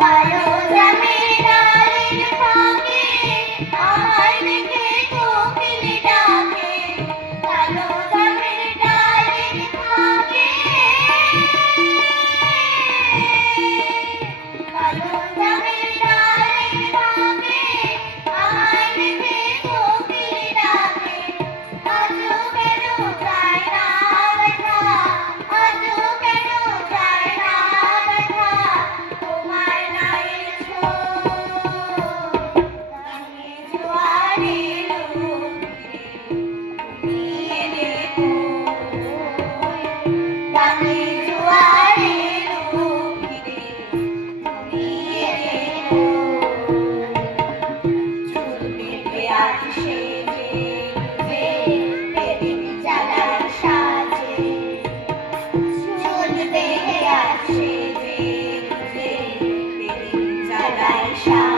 কালো জামের ডালের ফাঁকে আমায় দেখে কোকিল ডাকে। কালো জামের ডালের ফাঁকে, কালো জামের ডালের ফাঁকে আমায় দেখে কোকিল ডাকে। আজও কেন যায় না দেখা, আজও কেন যায় না দেখা তোমার গায়ের ছোঁয়া। গানে জোয়ার এলো তুমি এলে কই, গানে জোয়ার এলো তুমি এলে কই। চুল বেঁধে আজ সেজে গুজে বেদিন জ্বালায় সাজে। চুল বেঁধে আজ সেজে গুজে বেদিন জ্বালায় সাজে।